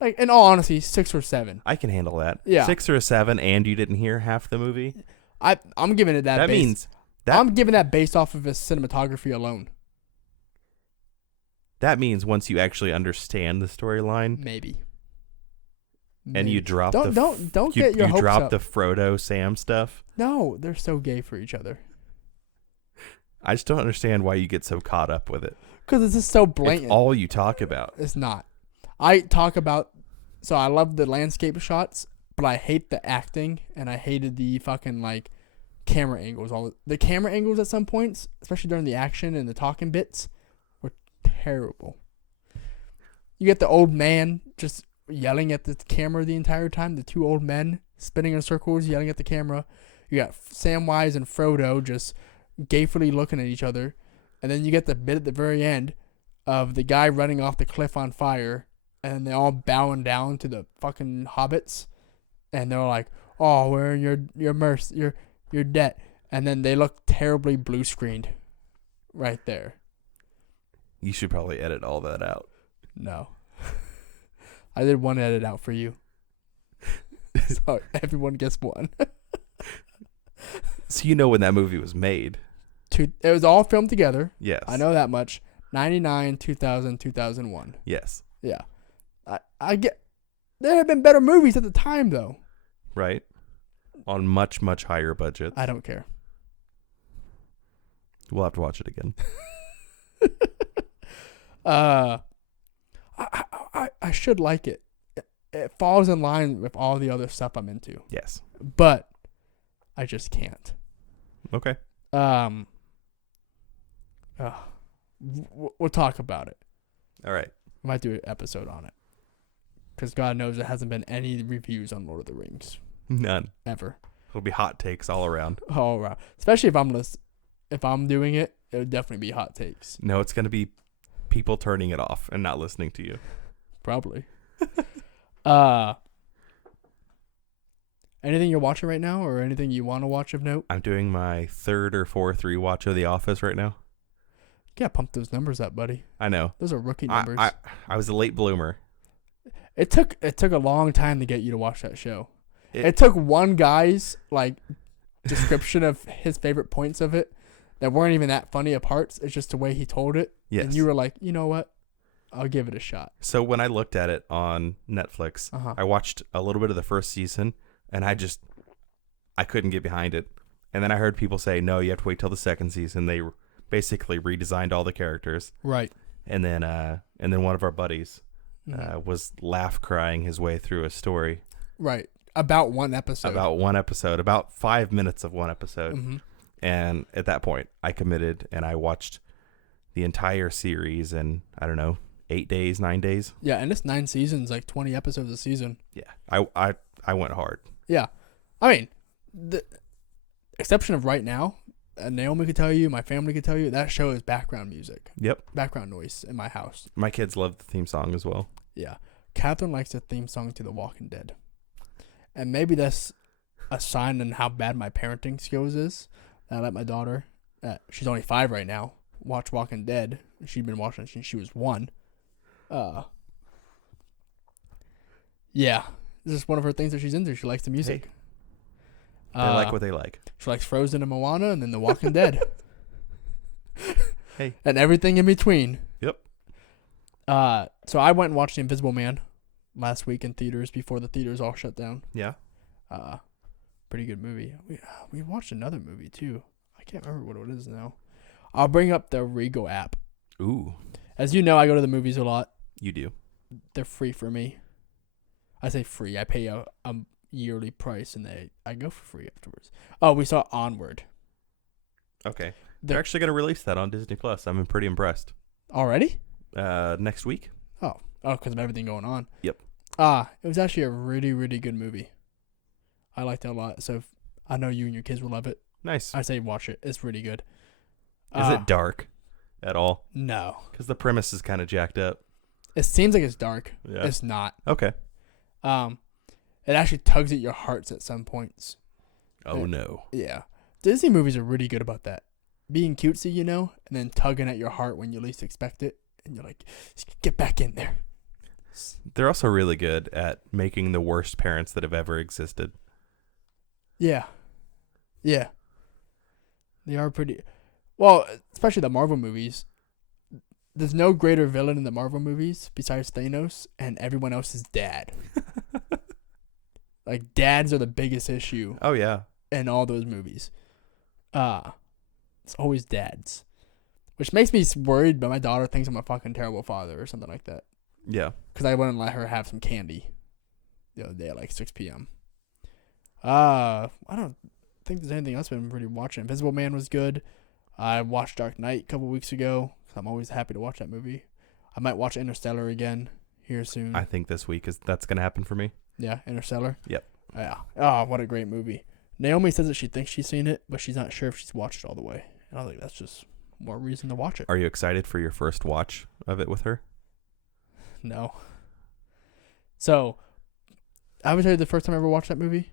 Like, in all honesty, 6 or 7. I can handle that. Yeah. 6 or a 7, and you didn't hear half the movie? I'm giving it that. That means... I'm giving that based off of his cinematography alone. That means once you actually understand the storyline... Maybe. And you drop don't get your hopes up. You drop the Frodo Sam stuff. No, they're so gay for each other. I just don't understand why you get so caught up with it. Because it's just so blatant. It's all you talk about. It's not. I talk about. So I love the landscape shots, but I hate the acting, and I hated the fucking like camera angles. All the camera angles at some points, especially during the action and the talking bits, were terrible. You get the old man just yelling at the camera the entire time. The 2 old men spinning in circles, yelling at the camera. You got Samwise and Frodo just gayfully looking at each other. And then you get the bit at the very end of the guy running off the cliff on fire. And they're all bowing down to the fucking hobbits. And they're like, oh, we're in your mercy, your debt. And then they look terribly blue screened right there. You should probably edit all that out. No. I did one edit out for you. So everyone gets one. So you know when that movie was made. It was all filmed together. Yes. I know that much. 99, 2000, 2001. Yes. Yeah. I get... There have been better movies at the time, though. Right. On much, much higher budgets. I don't care. We'll have to watch it again. I should like it. It falls in line with all the other stuff I'm into. Yes. But I just can't. Okay. We'll talk about it. All right. We might do an episode on it. Because God knows there hasn't been any reviews on Lord of the Rings. None. Ever. It'll be hot takes all around. All around. Especially if I'm doing it, it would definitely be hot takes. No, it's going to be people turning it off and not listening to you. Probably. Anything you're watching right now, or anything you want to watch of note? I'm doing my 3rd or 4th rewatch of The Office right now. Yeah, pump those numbers up, buddy. I know. Those are rookie numbers. I was a late bloomer. It took a long time to get you to watch that show. It took one guy's like description of his favorite points of it that weren't even that funny of parts. It's just the way he told it. Yes. And you were like, you know what? I'll give it a shot. So when I looked at it on Netflix, I watched a little bit of the first season, and I couldn't get behind it. And then I heard people say, no, you have to wait till the 2nd season. They basically redesigned all the characters. Right. And then one of our buddies was laugh crying his way through a story. Right. About one episode. About 5 minutes of one episode. Mm-hmm. And at that point, I committed, and I watched the entire series in, I don't know, 8 days, 9 days. Yeah, and it's 9 seasons, like 20 episodes a season. Yeah, I went hard. Yeah. I mean, the exception of right now, Naomi could tell you, my family could tell you, that show is background music. Yep. Background noise in my house. My kids love the theme song as well. Yeah. Catherine likes the theme song to The Walking Dead. And maybe that's a sign on how bad my parenting skills is. I let my daughter, she's only 5 right now, watch Walking Dead. She'd been watching it since she was 1. Yeah. This is one of her things that she's into. She likes the music. Hey, they like what they like. She likes Frozen and Moana, and then The Walking Dead. Hey. And everything in between. Yep. So I went and watched The Invisible Man last week in theaters before the theaters all shut down. Yeah. Pretty good movie. We watched another movie too. I can't remember what it is now. I'll bring up the Rego app. Ooh. As you know, I go to the movies a lot. You do. They're free for me. I say free. I pay a yearly price, and I go for free afterwards. Oh, we saw Onward. Okay. They're actually going to release that on Disney Plus. I'm pretty impressed. Already? Next week. Oh, because of everything going on. Yep. It was actually a really, really good movie. I liked it a lot. So I know you and your kids will love it. Nice. I say watch it. It's really good. Is it dark? at all? No. Because the premise is kind of jacked up. It seems like it's dark. Yeah. It's not. Okay. It actually tugs at your hearts at some points. Oh, no. Yeah. Disney movies are really good about that. Being cutesy, you know, and then tugging at your heart when you least expect it. And you're like, get back in there. They're also really good at making the worst parents that have ever existed. Yeah. Yeah. They are pretty... Well, especially the Marvel movies. There's no greater villain in the Marvel movies besides Thanos, and everyone else is dad. Like, dads are the biggest issue Oh, yeah. in all those movies. It's always dads. Which makes me worried, but my daughter thinks I'm a fucking terrible father or something like that. Yeah. Because I wouldn't let her have some candy the other day at like 6 p.m. I don't think there's anything else I've been really watching. Invisible Man was good. I watched Dark Knight a couple weeks ago. So I'm always happy to watch that movie. I might watch Interstellar again here soon. I think this week that's going to happen for me. Yeah, Interstellar. Yep. Yeah. Oh, what a great movie. Naomi says that she thinks she's seen it, but she's not sure if she's watched it all the way. And I was like, that's just more reason to watch it. Are you excited for your first watch of it with her? No. So, I would tell you the first time I ever watched that movie,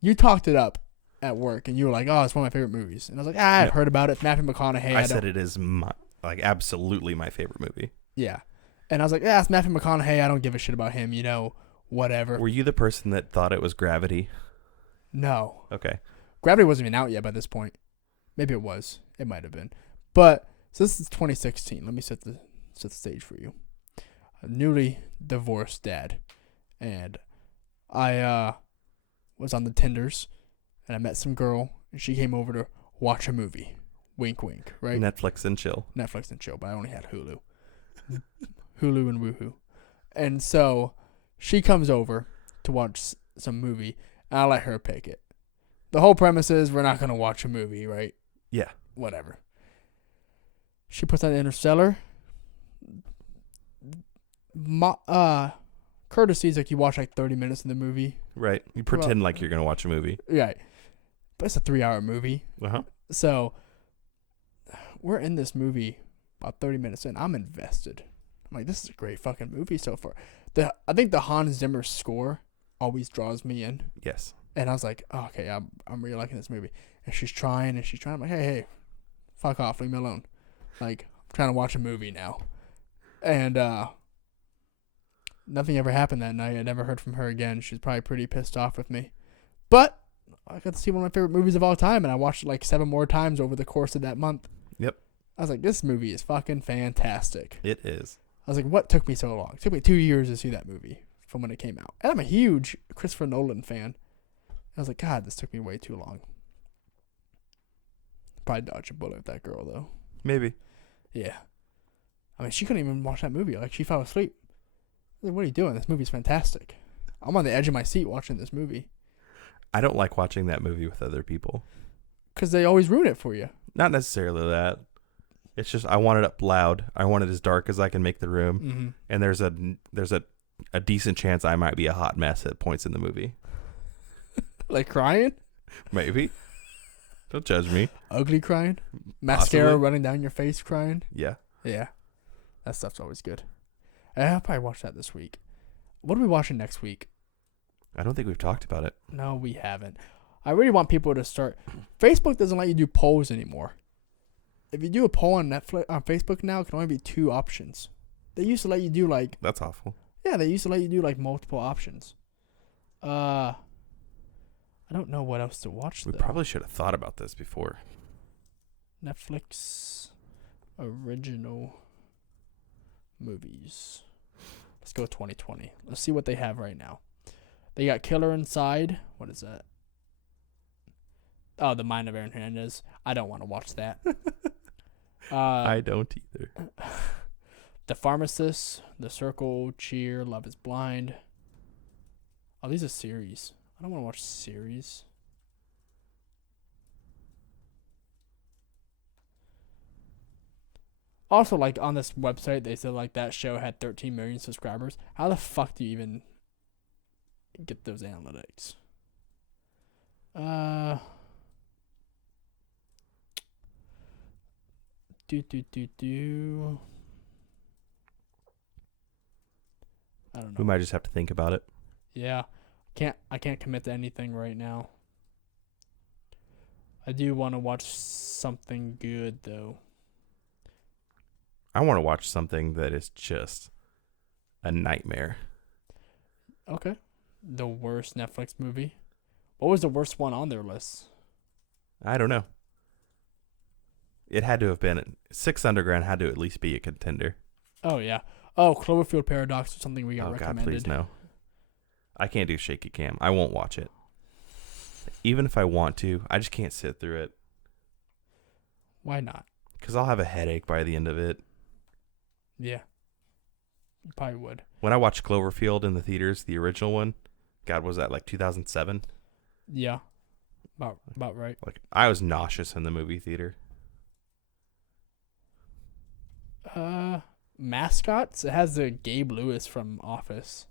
you talked it up at work, and you were like, oh, it's one of my favorite movies. And I was like, I've heard about it. It's Matthew McConaughey. I said it is absolutely my favorite movie. Yeah. And I was like, it's Matthew McConaughey. I don't give a shit about him, whatever. Were you the person that thought it was Gravity? No. Okay. Gravity wasn't even out yet by this point. Maybe it was. It might have been. But, so this is 2016. Let me set the stage for you. A newly divorced dad. And I was on the Tinders, and I met some girl, and she came over to watch a movie. Wink, wink, right? Netflix and chill. Netflix and chill, but I only had Hulu. Hulu and Woohoo. And so she comes over to watch some movie, and I let her pick it. The whole premise is we're not going to watch a movie, right? Yeah. Whatever. She puts on Interstellar. Courtesy is like you watch like 30 minutes of the movie. Right. You pretend like you're going to watch a movie. Right. But it's a 3-hour movie. Uh-huh. So we're in this movie about 30 minutes in. I'm invested. I'm like, this is a great fucking movie so far. I think the Hans Zimmer score always draws me in. Yes. And I was like, oh, okay, I'm really liking this movie. And she's trying. I'm like, hey, fuck off, leave me alone. Like, I'm trying to watch a movie now. And nothing ever happened that night. I never heard from her again. She's probably pretty pissed off with me. But I got to see one of my favorite movies of all time, and I watched it like 7 more times over the course of that month. Yep. I was like, this movie is fucking fantastic. It is. I was like, what took me so long? It took me 2 years to see that movie from when it came out. And I'm a huge Christopher Nolan fan. I was like, God, this took me way too long. Probably dodged a bullet with that girl, though. Maybe. Yeah. I mean, she couldn't even watch that movie. Like, she fell asleep. I was like, what are you doing? This movie's fantastic. I'm on the edge of my seat watching this movie. I don't like watching that movie with other people. Because they always ruin it for you. Not necessarily that. It's just I want it up loud. I want it as dark as I can make the room. Mm-hmm. And there's a decent chance I might be a hot mess at points in the movie. Like crying? Maybe. Don't judge me. Ugly crying? Mascara Possibly. running down your face crying? Yeah. Yeah. That stuff's always good. I'll probably watch that this week. What are we watching next week? I don't think we've talked about it. No, we haven't. I really want people to start. Facebook doesn't let you do polls anymore. If you do a poll on Facebook now, it can only be 2 options. They used to let you do like... That's awful. Yeah, they used to let you do like multiple options. I don't know what else to watch, We though. probably should have thought about this before. Netflix original movies. Let's go 2020. Let's see what they have right now. They got Killer Inside. What is that? Oh, The Mind of Aaron Hernandez. I don't want to watch that. I don't either. The Pharmacist, The Circle, Cheer, Love is Blind. Oh, these are series. I don't want to watch series. Also, like, on this website, they said, like, that show had 13 million subscribers. How the fuck do you even get those analytics? I don't We know. might just have to think about it. Yeah. I can't commit to anything right now. I do want to watch something good though. I want to watch something that is just a nightmare. Okay. The worst Netflix movie. What was the worst one on their list? I don't know. It had to have been Six Underground had to at least be a contender. Oh yeah. Oh, Cloverfield Paradox or something we got Oh God, recommended. please no. I can't do shaky cam. I won't watch it. Even if I want to, I just can't sit through it. Why not? Because I'll have a headache by the end of it. Yeah. You probably would. When I watched Cloverfield in the theaters, the original one, God, was that like 2007? Yeah. About right. Like, I was nauseous in the movie theater. Mascots? It has the Gabe Lewis from Office.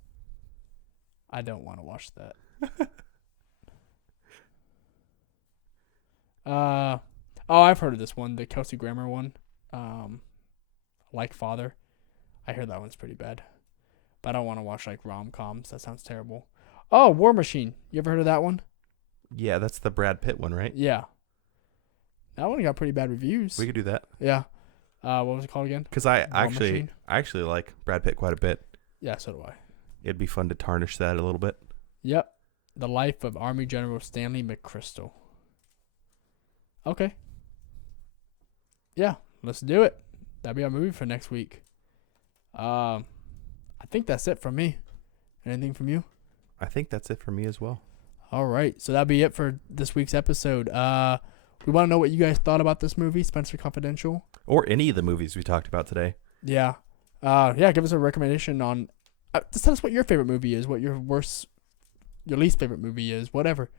I don't want to watch that. I've heard of this one, the Kelsey Grammer one. Like Father. I heard that one's pretty bad. But I don't want to watch like rom-coms. That sounds terrible. Oh, War Machine. You ever heard of that one? Yeah, that's the Brad Pitt one, right? Yeah. That one got pretty bad reviews. We could do that. Yeah. What was it called again? Because I War actually Machine? like Brad Pitt quite a bit. Yeah, so do I. It'd be fun to tarnish that a little bit. Yep. The Life of Army General Stanley McChrystal. Okay. Yeah, let's do it. That'll be our movie for next week. I think that's it from me. Anything from you? I think that's it for me as well. All right, so that'll be it for this week's episode. We want to know what you guys thought about this movie, Spenser Confidential. Or any of the movies we talked about today. Yeah. Give us a recommendation on. Just tell us what your favorite movie is, what your least favorite movie is, whatever.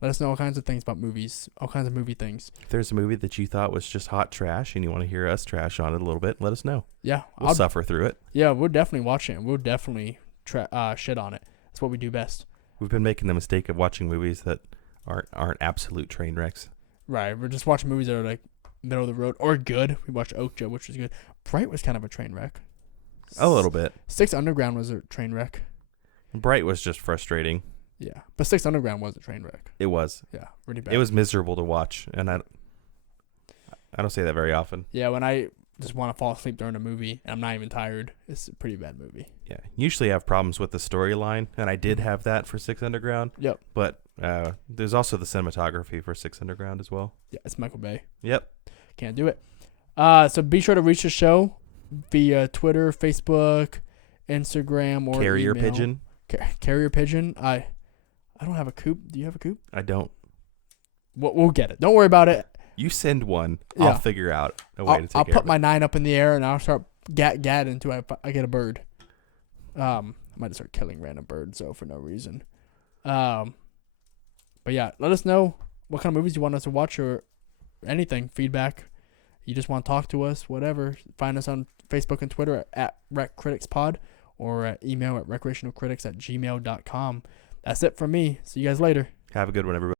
Let us know all kinds of things about movies, all kinds of movie things. If there's a movie that you thought was just hot trash and you want to hear us trash on it a little bit, let us know. Yeah. We'll suffer through it. Yeah, we'll definitely watch it. We'll definitely shit on it. That's what we do best. We've been making the mistake of watching movies that aren't absolute train wrecks. Right. We're just watching movies that are like middle of the road or good. We watched Oakja, which was good. Bright was kind of a train wreck. A little bit. Six Underground was a train wreck. Bright was just frustrating. Yeah. But Six Underground was a train wreck. It was. Yeah. Really bad. It was miserable to watch, and I don't say that very often. Yeah, when I just want to fall asleep during a movie and I'm not even tired, it's a pretty bad movie. Yeah. Usually I have problems with the storyline, and I did have that for Six Underground. Yep. But there's also the cinematography for Six Underground as well. Yeah, it's Michael Bay. Yep. Can't do it. So be sure to reach the show via Twitter, Facebook, Instagram, or Carrier email. pigeon. Carrier pigeon. I don't have a coop. Do you have a coop? I don't. We'll get it. Don't worry about it. You send one. Yeah. I'll figure out a way to take I'll care put of my it. 9 up in the air and I'll start gat until I get a bird. I might just start killing random birds though for no reason. But yeah, let us know what kind of movies you want us to watch or anything. Feedback. You just want to talk to us, whatever. Find us on Facebook and Twitter at RecCriticsPod or at email at recreationalcritics@gmail.com. That's it from me. See you guys later. Have a good one, everybody.